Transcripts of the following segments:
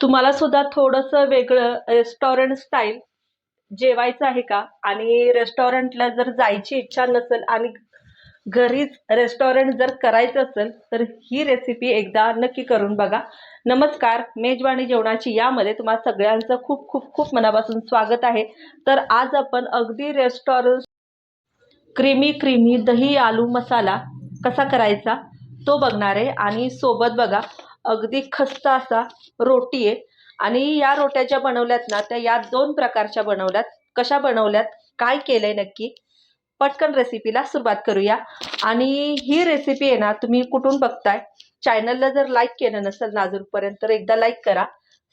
तुम्हाला सुद्धा थोडंसं वेगळं रेस्टॉरंट स्टाईल जेवायचं आहे का? आणि रेस्टॉरंटला जर जायची इच्छा नसेल आणि घरीच रेस्टॉरंट जर करायचं असेल तर ही रेसिपी एकदा नक्की करून बघा. नमस्कार मेजवानी जेवणाची यामध्ये तुम्हाला सगळ्यांचं खूप खूप खूप मनापासून स्वागत आहे. तर आज आपण अगदी रेस्टॉरंट क्रीमी क्रीमी दही आलू मसाला कसा करायचा तो बघणार आहे. आणि सोबत बघा अगदी खस्त असा रोटी आहे. आणि या रोट्या ज्या बनवल्यात ना त्या या दोन प्रकारच्या बनवल्यात. कशा बनवल्यात? काय केलंय नक्की? पटकन रेसिपीला सुरुवात करूया. आणि ही रेसिपी आहे ना तुम्ही कुठून बघताय? चॅनलला जर लाईक केलं नसेल ना अजूनपर्यंत तर एकदा लाईक करा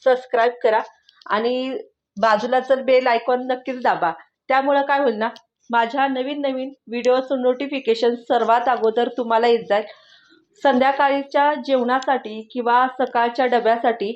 सबस्क्राईब करा. आणि बाजूला जर बेल आयकॉन नक्कीच दाबा. त्यामुळं काय होईल ना माझ्या नवीन नवीन व्हिडिओचं नोटिफिकेशन सर्वात अगोदर तुम्हाला येत जाईल. संध्याकाळीच्या जेवणासाठी किंवा सकाळच्या डब्यासाठी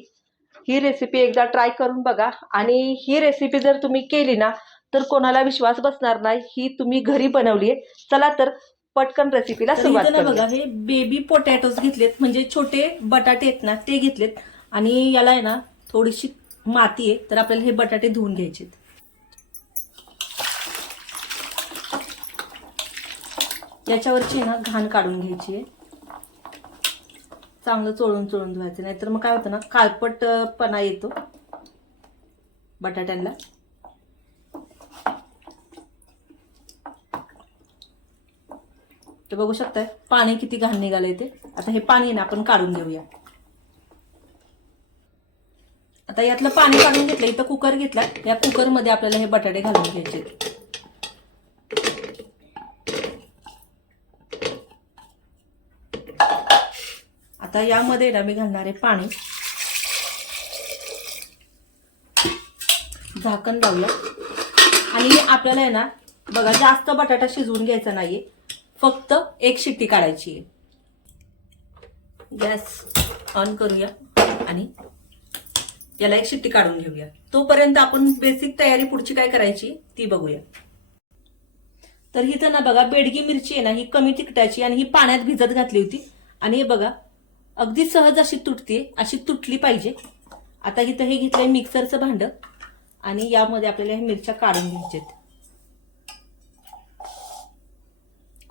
ही रेसिपी एकदा ट्राय करून बघा. आणि ही रेसिपी जर तुम्ही केली ना तर कोणाला विश्वास बसणार नाही. ही तुम्ही घरी बनवली आहे. चला तर पटकन रेसिपीला सुरुवात बघा हे बेबी पोटॅटोज घेतलेत. म्हणजे छोटे बटाटे आहेत ना ते घेतलेत. आणि याला आहे ना थोडीशी माती आहे तर आपल्याला हे बटाटे धुवून घ्यायचे याच्यावरची ना घाण काढून घ्यायची आहे. चांगलं चोळून चोळून धुवायचं. नाहीतर मग काय होतं ना काळपटपणा येतो बटाट्यांना. तर बघू शकताय पाणी किती घाण निघालंय ते आता हे पाणी ना आपण काढून घेऊया आता यातलं पाणी काढून घेतलं इथं कुकर घेतला. या कुकरमध्ये आपल्याला हे बटाटे घालून घ्यायचे आता यामध्ये ना मी घालणार आहे पाणी झाकण लावलं. आणि आपल्याला आहे ना बघा जास्त बटाटा शिजवून घ्यायचा नाहीये. फक्त एक शिट्टी काढायची आहे. गॅस ऑन करूया आणि याला एक शिट्टी काढून घेऊया. तोपर्यंत आपण बेसिक तयारी पुढची काय करायची ती बघूया. तर हिथं ना बघा बेडगी मिरची आहे ना ही कमी तिखटाची आणि ही पाण्यात भिजत घातली होती. आणि हे बघा अगदी सहज अशी तुटते अशी तुटली पाहिजे. आता इथं हे घेतलंय मिक्सरचं भांड आणि यामध्ये आपल्याला ह्या मिरच्या काढून घ्यायच्यात.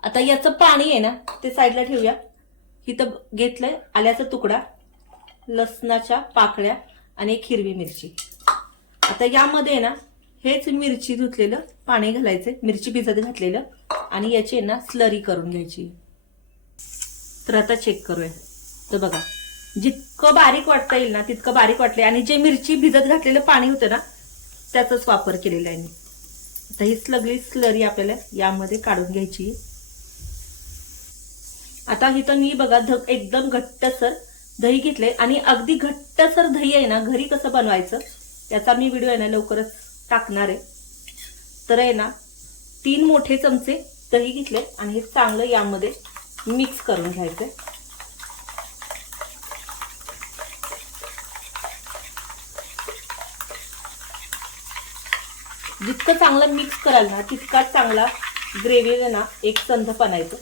आता याचं पाणी आहे ना ते साईडला ठेवूया. इथं घेतलंय आल्याचा तुकडा लसणाच्या पाकळ्या आणि एक हिरवी मिरची. आता यामध्ये आहे ना हेच मिरची धुतलेलं पाणी घालायचं मिरची भिजत घातलेलं आणि याची आहे ना स्लरी करून घ्यायची. तर आता चेक करूया. तर बघा जितकं बारीक वाटता येईल ना तितकं बारीक वाटले आणि जे मिरची भिजत घातलेलं पाणी होतं ना त्याचाच वापर केलेला आहे मी. आता ही सगळी स्लरी आपल्याला यामध्ये काढून घ्यायची आता इथं मी बघा ध एकदम घट्टसर दही घेतले आणि अगदी घट्टसर दही आहे ना घरी कसं बनवायचं त्याचा मी व्हिडिओ आहे ना लवकरच टाकणार आहे. तर आहे ना तीन मोठे चमचे दही घेतले आणि हे चांगलं यामध्ये मिक्स करून घ्यायचं जितकं चांगलं मिक्स कराल ना तितकाच चांगला ग्रेव्हीला ना एक संध पणायचं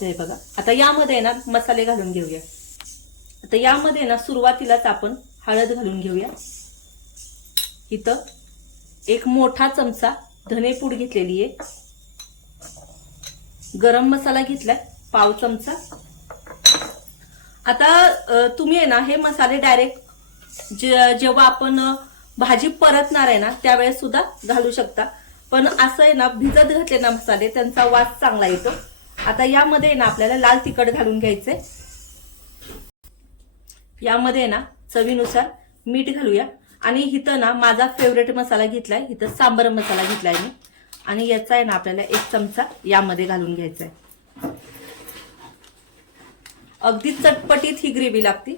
ते बघा आता यामध्ये ना मसाले घालून घेऊया. आता यामध्ये ना सुरुवातीलाच आपण हळद घालून घेऊया. इथं एक मोठा चमचा धनेपूड घेतलेली आहे. गरम मसाला घेतलाय पाव चमचा. आता तुम्ही आहे ना हे मसाले डायरेक्ट जे जेव्हा आपण भाजी परतणार आहे ना त्यावेळेस सुद्धा घालू शकता. पण असं आहे ना भिजत घातले ना मसाले त्यांचा वास चांगला येतो. आता यामध्ये आहे ना आपल्याला लाल तिखट घालून घ्यायचंय. यामध्ये आहे ना चवीनुसार मीठ घालूया. आणि इथं ना माझा फेवरेट मसाला घेतलाय. इथं सांबर मसाला घेतलाय मी. आणि याचा आहे ना आपल्याला एक चमचा यामध्ये घालून घ्यायचा आहे अगदी चटपटीत ही ग्रेव्ही लागते.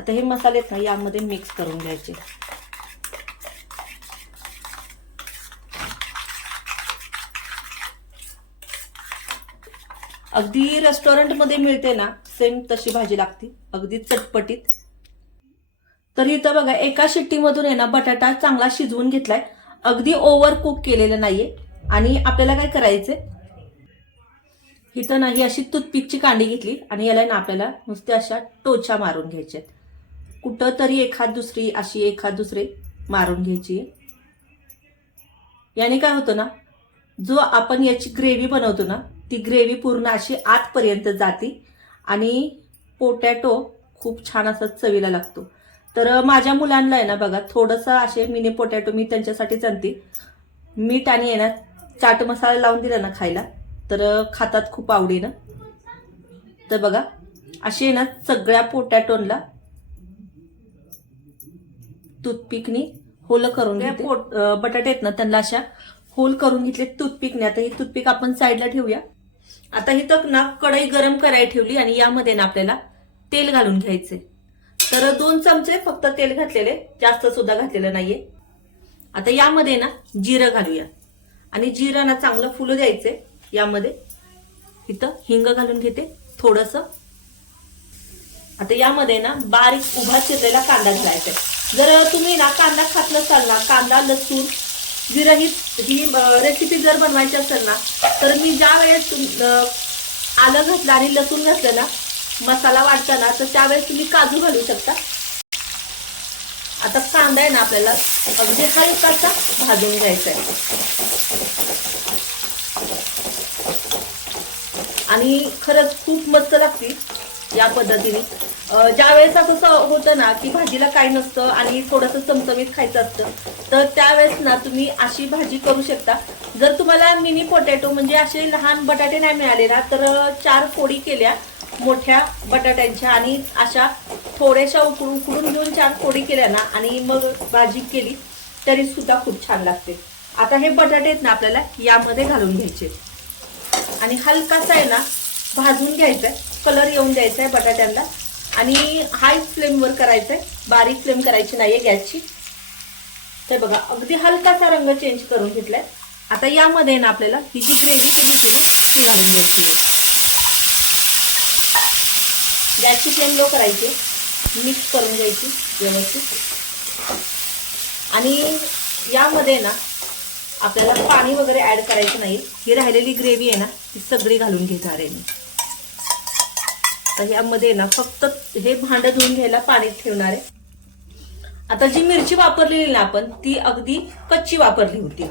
आता हे मसाले आहेत ना यामध्ये मिक्स करून घ्यायचे. अगदी रेस्टॉरंटमध्ये मिळते ना सेम तशी भाजी लागते अगदी चटपटीत. तर इथं बघा एका शिट्टीमधून आहे ना बटाटा चांगला शिजवून घेतलाय. अगदी ओव्हर कुक केलेलं नाहीये. आणि आपल्याला काय करायचंय? इथं नाही अशी टूथपिकची कांडी घेतली आणि याला ना आपल्याला नुसत्या अशा टोचा मारून घ्यायच्यात. कुठं तरी एखाद दुसरी अशी एखाद दुसरी मारून घ्यायची. याने काय होतं ना जो आपण याची ग्रेव्ही बनवतो ना ती ग्रेव्ही पूर्ण अशी आतपर्यंत जाते आणि पोटॅटो खूप छान असं चवीला लागतो. तर माझ्या मुलांना आहे ना बघा थोडंसं असे मिनी पोटॅटो मी त्यांच्यासाठीच आणते. मीठ आणि आहे ना चाट मसाला लावून दिला ना खायला तर खातात खूप आवडीनं. तर बघा असे आहे ना सगळ्या पोटॅटोनला टूथपिकनी होल करून पोट बटाटे आहेत ना त्यांना अशा होल करून घेतले टूथपिकने. आता ही टूथपिक आपण साईडला ठेवूया. आता ही तर ना कढई गरम करायला ठेवली आणि यामध्ये ना आपल्याला तेल घालून घ्यायचे. तर दोन चमचे फक्त तेल घातलेले. जास्त सुद्धा घातलेलं नाहीये. आता यामध्ये ना जिरं घालूया. आणि जिरं ना चांगलं फुलं द्यायचे. यामध्ये इथं हिंग घालून घेते. थोडस. आता यामध्ये ना बारीक उभा चिरलेला कांदा घालायचा आहे. जर तुम्ही ना कांदा खात नसाल ना कांदा लसूण जिरं ही ही रेसिपी जर बनवायची असेल ना तर मी ज्या वेळेस आलं घातलं आणि लसूण घातलं ना मसाला वाटताना तर त्यावेळेस तुम्ही काजू घालू शकता. आता कांदा आहे ना आपल्याला म्हणजे अगदी हलकासा भाजून घ्यायचा आहे. आणि खरंच खूप मस्त लागते या पद्धतीने. ज्यावेळेस असं होतं ना की भाजीला काय नसतं आणि थोडंसं चमचमीत खायचं असतं तर त्यावेळेस ना तुम्ही अशी भाजी करू शकता. जर तुम्हाला मिनी पोटॅटो म्हणजे असे लहान बटाटे नाही मिळाले ना तर चार फोडी केल्या मोठ्या बटाट्यांच्या आणि अशा थोड्याशा उकडून उकडून घेऊन चार फोडी केल्या ना आणि मग भाजी केली तरी सुद्धा खूप छान लागते. आता हे बटाटे आहेत ना आपल्याला यामध्ये घालून घ्यायचे. आणि हलकासा आहे ना भाजून घ्यायचा आहे कलर येऊन द्यायचा आहे बटाट्यांना. आणि हाय फ्लेमवर करायचं आहे बारीक फ्लेम करायची नाहीये गॅसची. तर बघा अगदी हलकासा रंग चेंज करून घेतलाय. आता यामध्ये ना आपल्याला ही जी ग्रेव्ही केली होती ना ती घालून घ्यायची गॅसची फ्लेम लो करायची मिक्स करून घ्यायची व्यवस्थित. आणि यामध्ये ना आपल्याला पाणी वगैरे ऍड करायचं नाही ही राहिलेली ग्रेव्ही आहे ना ती सगळी घालून घेणार आहे मी. आता यामध्ये ना फक्त हे भांड धुवून घ्यायला पाणी ठेवणार आहे. आता जी मिरची वापरलेली ना आपण ती अगदी कच्ची वापरली होती.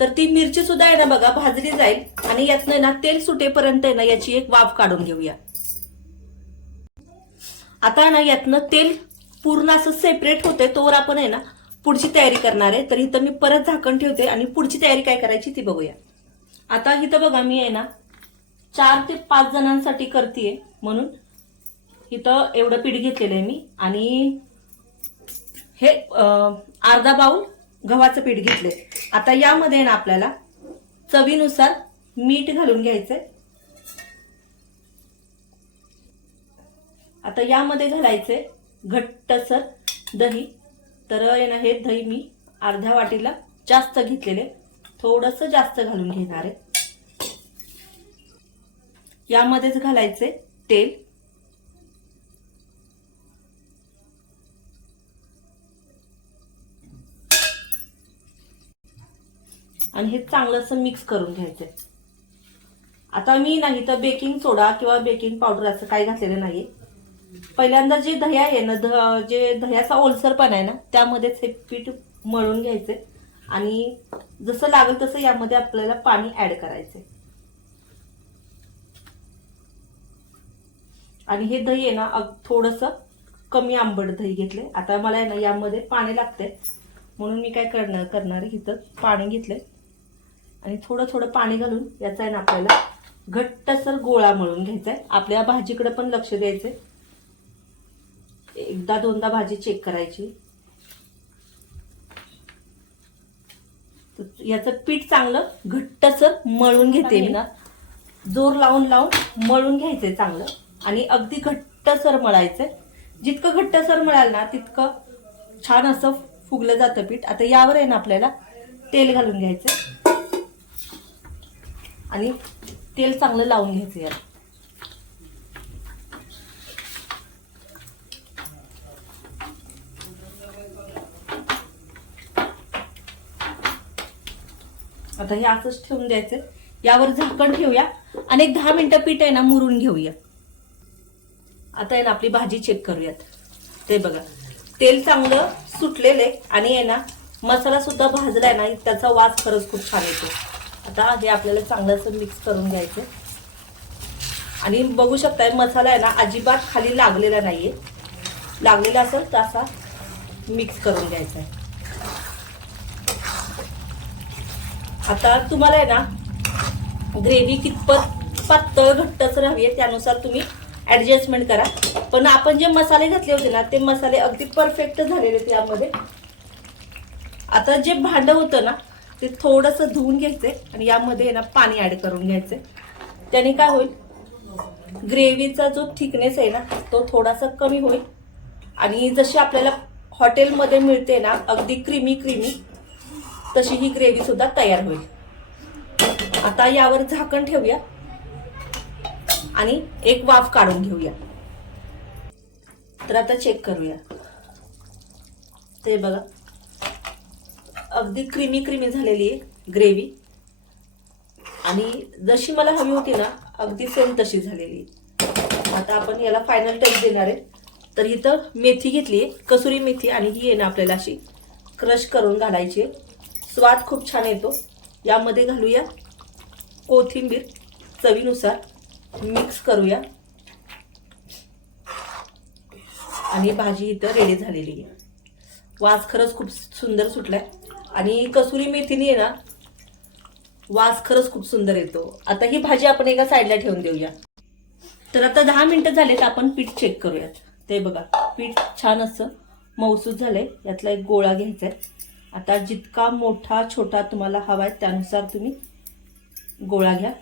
तर ती मिरची सुद्धा आहे ना बघा भाजली जाईल आणि यातनं ना तेल सुटेपर्यंत आहे ना याची एक वाफ काढून घेऊया. आता ना यातनं तेल पूर्ण असं सेपरेट होते तोवर आपण आहे ना पुढची तयारी करणार आहे. तर इथं मी परत झाकण ठेवते आणि पुढची तयारी काय करायची ती बघूया. आता इथं बघा मी आहे ना चार ते पाच जणांसाठी करते म्हणून इथं एवढं पीठ घेतलेलं आहे मी. आणि हे अर्धा बाउल गव्हाचं पीठ घेतलंय. आता यामध्ये ना आपल्याला चवीनुसार मीठ घालून घ्यायचंय. आता यामध्ये घालायचे घट्टसर दही. तर आहे ना हे दही मी अर्ध्या वाटीला जास्त घेतलेले. थोडस जास्त घालून घेणार आहे. यामध्येच घालायचे तेल. आणि हे चांगलं असं मिक्स करून घ्यायचंय. आता मी नाही तर बेकिंग सोडा किंवा बेकिंग पावडर असं काही घातलेलं नाही पहिल्यांदा जे दह्या आहे ना ध- जे दह्याचा ओलसरपणा आहे ना त्यामध्येच हे पीठ मळून घ्यायचे आणि जसं लागेल तसं यामध्ये आपल्याला पाणी ऍड करायचंय. आणि हे दही आहे ना थोडस कमी आंबट दही घेतले आता मला आहे ना यामध्ये पाणी लागते म्हणून मी काय करणार करणार आहे इथं पाणी घेतलंय. आणि थोडं थोडं पाणी घालून याचा आहे ना आपल्याला घट्टसर गोळा मळून घ्यायचा आहे आपल्या भाजीकडे पण लक्ष द्यायचंय. एकदा दोनदा भाजी चेक करायची. याचं पीठ चांगलं घट्टसर मळून घेते मी. ना. जोर लावून लावून मळून घ्यायचंय चांगलं. आणि अगदी घट्टसर मळायचंय. जितकं घट्टसर मळाल ना तितकं छान असं फुगलं जातं पीठ. आता यावर आहे ना आपल्याला तेल घालून घ्यायचं आणि तेल चांगलं लावून घ्यायचं यात. आता हे असंच ठेवून द्यायचं. यावर झाकण ठेवूया आणि एक दहा मिनिटं पीठ आहे ना मुरून घेऊया. आता आहे ना आपली भाजी चेक करूयात. ते बघा. तेल चांगलं सुटलेलं आहे आणि आहे ना मसाला सुद्धा भाजलाय ना त्याचा वास खरंच खूप छान येतो. आता हे आपल्याला चांगलं असं मिक्स करून घ्यायचं. आणि बघू शकताय मसाला आहे ना अजिबात खाली लागलेला नाही आहे लागलेला असेल तर असा मिक्स करून घ्यायचा आहे. आता तुम्हाला आहे ना ग्रेव्ही कितपत पातळ घट्टच राहावी त्यानुसार तुम्ही ॲडजस्टमेंट करा. पण आपण जे मसाले घातले होते ना ते मसाले अगदी परफेक्ट झालेले त्यामध्ये आता जे भांडं होतं ना ते थोडंसं धुवून घ्यायचंय आणि यामध्ये आहे ना पाणी ऍड करून घ्यायचंय त्याने काय होईल? ग्रेव्हीचा जो थिकनेस आहे ना तो थोडासा कमी होईल. आणि जशी आपल्याला हॉटेलमध्ये मिळते ना अगदी क्रीमी क्रीमी तशी ही ग्रेव्ही सुद्धा तयार होईल. आता यावर झाकण ठेवूया. आणि एक वाफ काढून घेऊया. तर आता चेक करूया. ते बघा. अगदी क्रीमी क्रीमी झालेली आहे ग्रेव्ही. आणि जशी मला हवी होती ना अगदी सेम तशी झालेली. आहे आता आपण याला फायनल टच देणार आहे. तर इथं मेथी घेतली आहे कसुरी मेथी आणि ही आहे ना आपल्याला अशी क्रश करून घालायची स्वाद खूप छान येतो. यामध्ये घालूया कोथिंबीर चवीनुसार. मिक्स करूया. आणि भाजी इथं रेडी झालेली आहे. वास खरंच खूप सुंदर सुटलाय. आणि कसुरी मेथीने आहे ना वास खरंच खूप सुंदर येतो. आता ही भाजी आपण एका साईडला ठेवून देऊया. तर आता दहा मिनटं झालेत आपण पीठ चेक करूयात. ते बघा पीठ छान असं मौसूद झालंय. यातला एक गोळा घ्यायचा आहे आता जितका मोठा छोटा तुम्हाला हवा आहे त्यानुसार तुम्ही गोळा घ्या.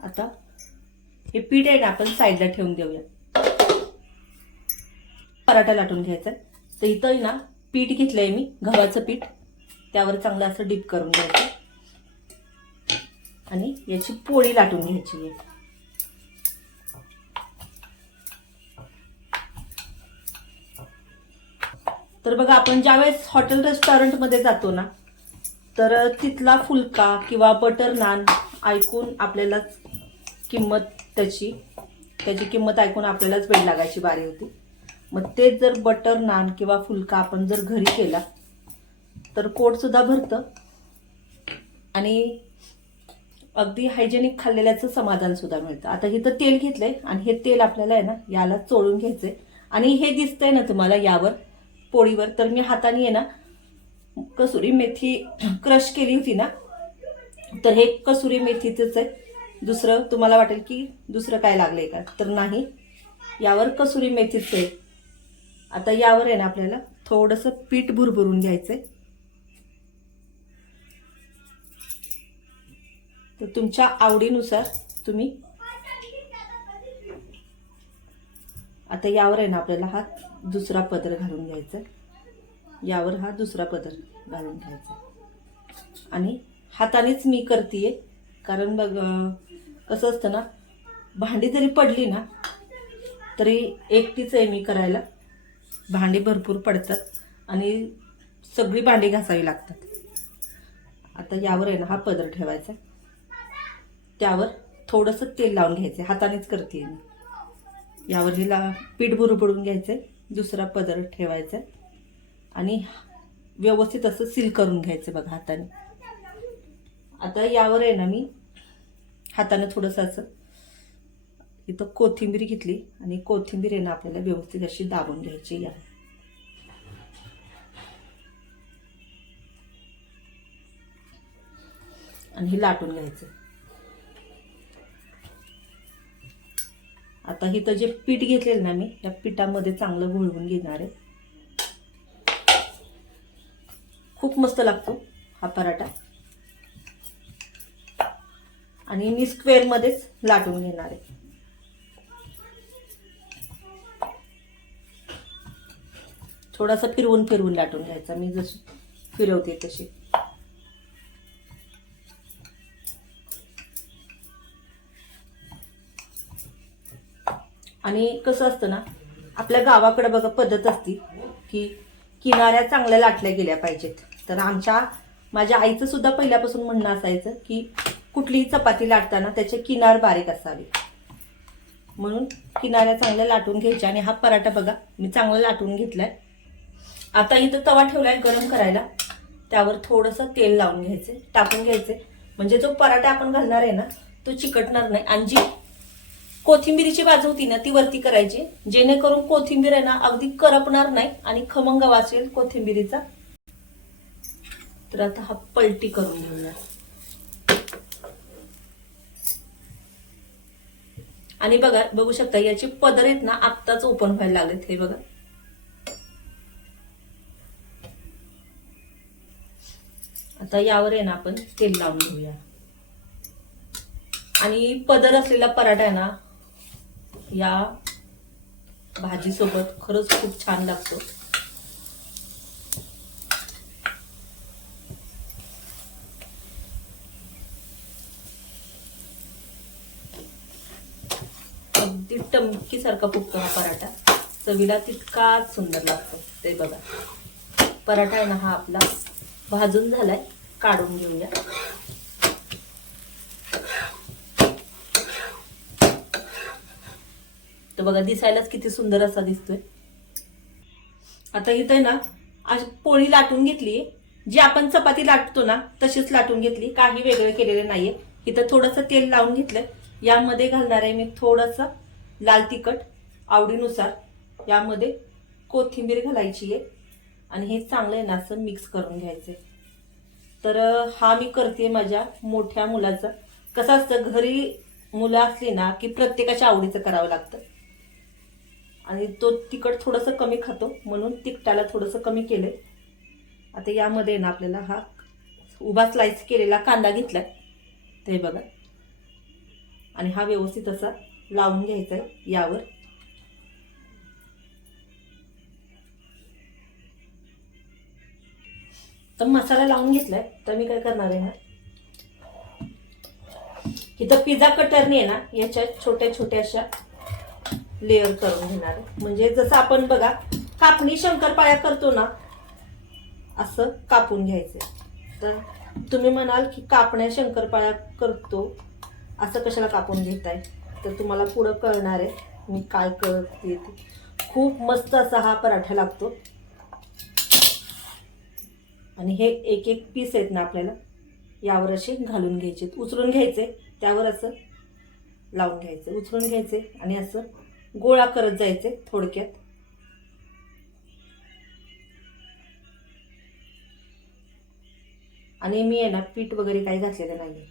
आता हे पीठ आहे ना आपण साईडला ठेवून देऊया पराठा लाटून घ्यायचा आहे तर इथं आहे ना पीठ घेतलंय मी गव्हाचं पीठ. त्यावर चांगलं असं डीप करून घ्यायचं. आणि याची पोळी लाटून घ्यायची. आहे तर बघा आपण ज्यावेळेस हॉटेल रेस्टॉरंटमध्ये जातो ना तर तिथला फुलका किंवा बटर नान ऐकून आपल्यालाच किंमत त्याची त्याची किंमत ऐकून आपल्यालाच वेळ लागायची बारी होती. मग तेच जर बटर नान किंवा फुलका आपण जर घरी केला तर पोटसुद्धा भरतं. आणि अगदी हायजेनिक खाल्लेल्याचं समाधानसुद्धा मिळतं. आता इथं तेल घेतलंय आणि हे तेल आपल्याला आहे ना याला चोळून घ्यायचंय. आणि हे दिसतंय ना तुम्हाला यावर पोळीवर तर मी हाताने आहे ना कसुरी मेथी क्रश केली होती ना तर हे कसुरी मेथीचंच आहे. दुसरं तुम्हाला वाटेल की दुसरं काय लागलंय का? तर नाही. यावर कसुरी मेथीच आहे. आता यावर आहे ना आपल्याला थोडंसं पीठ भुरभुरून घ्यायचंय. तर तुमच्या आवडीनुसार तुम्ही आता यावर आहे ना आपल्याला हा दुसरा पदर घालून घ्यायचा यावर हा दुसरा पदर घालून घ्यायचा आणि हातानेच मी करते कारण बघ कसं असतं ना भांडी जरी पडली ना तरी एकटीच आहे मी करायला. भांडी भरपूर पडतात आणि सगळी भांडी घासावी लागतात. आता यावर आहे ना हा पदर ठेवायचा त्यावर थोडंसं तेल लावून घ्यायचं हातानेच करते मी. यावर हिला पीठ भुरबडून घ्यायचं आहे. दुसरा पदर ठेवायचा आणि व्यवस्थित असं सील करून घ्यायचं बघा हाताने. आता यावर आहे ना मी हाताने थोडंसं असं इथं कोथिंबीर घेतली आणि कोथिंबीर आहे ना आपल्याला व्यवस्थित अशी दाबून घ्यायची या. आणि हे लाटून घ्यायचं. आता इथं जे पीठ घेतलेलं ना मी या पिठामध्ये चांगलं घोळवून घेणार आहे. खूप मस्त लागतो हा पराठा. आणि मी स्क्वेअरमध्येच लाटून घेणार आहे. थोडासा फिरवून फिरवून लाटून घ्यायचा. मी जशी फिरवते तशी आणि कसं असतं ना आपल्या गावाकडे बघा पद्धत असती की किनाऱ्या चांगल्या लाटल्या गेल्या पाहिजेत. तर आमच्या माझ्या आईचं सुद्धा पहिल्यापासून म्हणणं असायचं की कुठलीही चपाती लाटताना त्याचे किनार बारीक असावी. म्हणून किनाऱ्या चांगल्या लाटून घ्यायच्या आणि हा पराठा बघा मी चांगला लाटून घेतलाय. आता इथं तवा ठेवलाय गरम करायला. त्यावर थोडंसं तेल लावून घ्यायचे टाकून घ्यायचे. म्हणजे जो पराठा आपण घालणार आहे ना तो चिकटणार नाही. आणि जी कोथिंबीरीची बाजू होती ना ती वरती करायची. जेणेकरून कोथिंबीर आहे ना अगदी करपणार नाही आणि खमंग वाचेल कोथिंबीरीचा. तर आता हा पलटी करून घेऊया. आणि बघा बघू शकता याची पदर आहेत ना आत्ताच ओपन व्हायला लागलेत. हे बघा. आता यावर आहे ना आपण तेल लावून घेऊया. आणि पदर असलेला पराठा आहे ना या भाजीसोबत खरंच खूप छान लागतो. अगदी टमकीसारखा फुटतो हा पराठा. चवीला तितकाच सुंदर लागतो. ते बघा. पराठा आहे ना हा आपला भाजून झालाय. काढून घेऊया. तर बघा दिसायलाच किती सुंदर असा दिसतोय. आता इथं आहे ना अशी पोळी लाटून घेतली. जी आपण चपाती लाटतो ना तशीच लाटून घेतली. काही वेगळं केलेलं नाहीये. इथं थोडंसं तेल लावून घेतलंय. यामध्ये घालणार आहे मी थोडंसं लाल तिखट आवडीनुसार. यामध्ये कोथिंबीर घालायची आहे. आणि हे चांगलं आहे ना असं मिक्स करून घ्यायचंय. तर हा मी करते माझ्या मोठ्या मुलाचं. कसं असतं घरी मुलं असली ना की प्रत्येकाच्या आवडीचं करावं लागतं. आणि तो तिखट थोडंसं कमी खातो म्हणून तिखटाला थोडंसं कमी केलं आता यामध्ये ना आपल्याला हा उभा स्लाइस केलेला कांदा घेतलाय. ते बघा. आणि हा व्यवस्थित असा लावून घ्यायचा आहे यावर. तर मसाला लावून घेतलाय तर मी काय करणार आहे ना? इथं पिझ्झा कटरने आहे ना याच्या छोट्या छोट्या अशा लेअर करून घेणार म्हणजे जसं आपण बघा कापणी शंकरपाळ्या करतो ना असं कापून घ्यायचं तर तुम्ही म्हणाल की कापण्या शंकरपाळ्या करतो असं कशाला कापून घेताय? तर तुम्हाला पुढं कळणार आहे मी काय करते खूप मस्त असा हा पराठा लागतो. आणि हे एक एक पीस आहेत ना आपल्याला यावर असे घालून घ्यायचे. उचलून घ्यायचे त्यावर असं लावून घ्यायचे. उचलून घ्यायचे आणि असं गोळा करत जायचे थोडक्यात. आणि मी आहे ना पीठ वगैरे काही घातलेलं नाही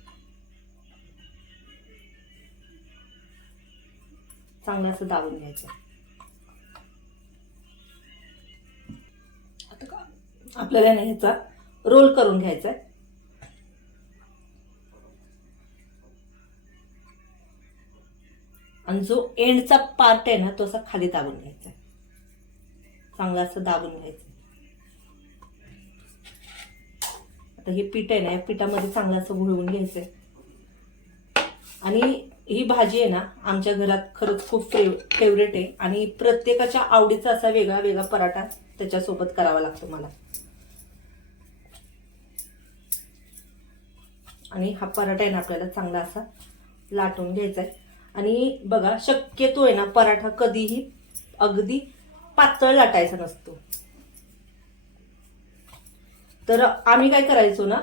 चांगलं असं दाबून घ्यायचं. आपल्याला ना ह्याचा रोल करून घ्यायचा आहे. आणि जो एंडचा पार्ट आहे ना तो असा खाली दाबून घ्यायचा चांगला असं दाबून घ्यायचं आता हे पीठ आहे ना या पिठामध्ये चांगलं असं घुळवून घ्यायचं आणि ही भाजी आहे ना आमच्या घरात खरंच खूप फेव फेवरेट आहे. आणि प्रत्येकाच्या आवडीचा असा वेगळा वेगळा पराठा त्याच्यासोबत करावा लागतो मला. आणि हा पराठा आहे ना आपल्याला चांगला असा लाटून घ्यायचा आहे आणि बघा शक्यतो आहे ना पराठा कधीही अगदी पातळ लाटायचा नसतो. तर आम्ही काय करायचो ना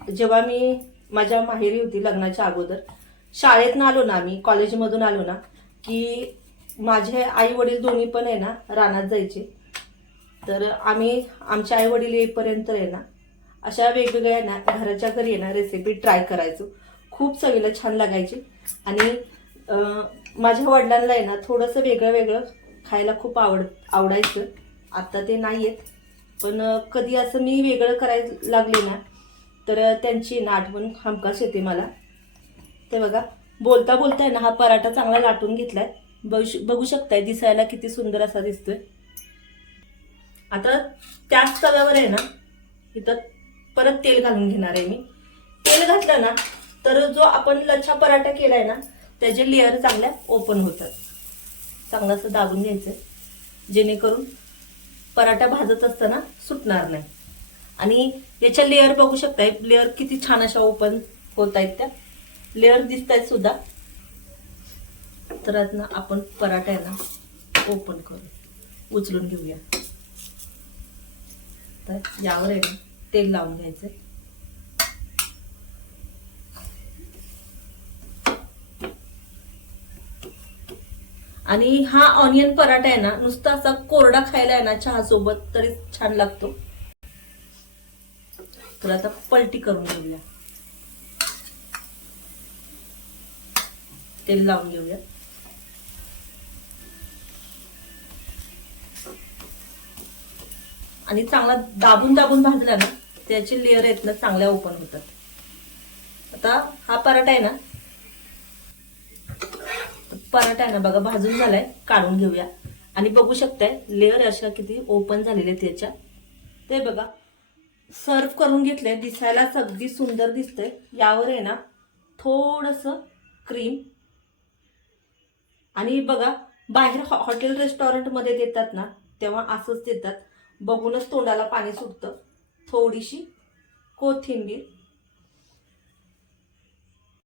जेव्हा मी माझ्या माहेरी होती लग्नाच्या अगोदर शाळेतनं आलो ना आम्ही कॉलेजमधून आलो ना की माझे आई वडील दोन्ही पण आहे ना रानात जायचे. तर आम्ही आमचे आई वडील येईपर्यंत आहे ना अशा वेगवेगळ्या ना घराच्या घरी आहे ना रेसिपी ट्राय करायचो. खूप चवीला छान लागायची. आणि माझ्या वडिलांना आहे ना थोडंसं वेगळं वेगळं खायला खूप आवड आवडायचं. आत्ता ते नाही आहेत पण कधी असं मी वेगळं करायला लागले ना तर त्यांची ना आठवण हमखास येते मला. ते बघा बोलता बोलता आहे ना हा पराठा चांगला लाटून घेतलाय. बघू बघू शकताय दिसायला किती सुंदर असा दिसतोय. आता त्याच तव्यावर आहे ना इथं परत तेल घालून घेणार आहे मी. तेल घातलं ना तर जो आपण लच्छा पराठा केलाय ना त्याचे लेअर चांगल्या ओपन होतात. चांगलं असं दाबून घ्यायचं. जेणेकरून पराठा भाजत असताना सुटणार नाही. आणि याच्या लेअर बघू शकताय लेअर किती छान अशा ओपन होत आहेत त्या. लेअर दिसत आहेत सुद्धा. तर ना आपण पराठा ना ओपन करू. उचलून घेऊया. तर यावर आहे ना तेल लावून घ्यायचं. आणि हा ऑनियन पराठा आहे ना नुसता असा कोरडा खायला आहे ना चहा सोबत तरी छान लागतो. तर आता पलटी करून घेऊया. तेल लावून घेऊया. आणि चांगला दाबून दाबून भाजला ना त्याचे लेअर आहेत ना चांगल्या ओपन होतात. आता हा पराठा आहे ना पराठा आहे ना बघा भाजून झालाय काढून घेऊया. आणि बघू शकताय लेअर अशा किती ओपन झालेले आहेत त्याच्या ते बघा सर्व करून घेतलंय दिसायला अगदी सुंदर दिसतंय. यावर आहे ना थोडस क्रीम आणि बघा बाहेर हॉटेल रेस्टॉरंटमध्ये देतात ना तेव्हा असंच देतात. बघूनच तोंडाला पाणी सुटतं. थोडीशी कोथिंबीर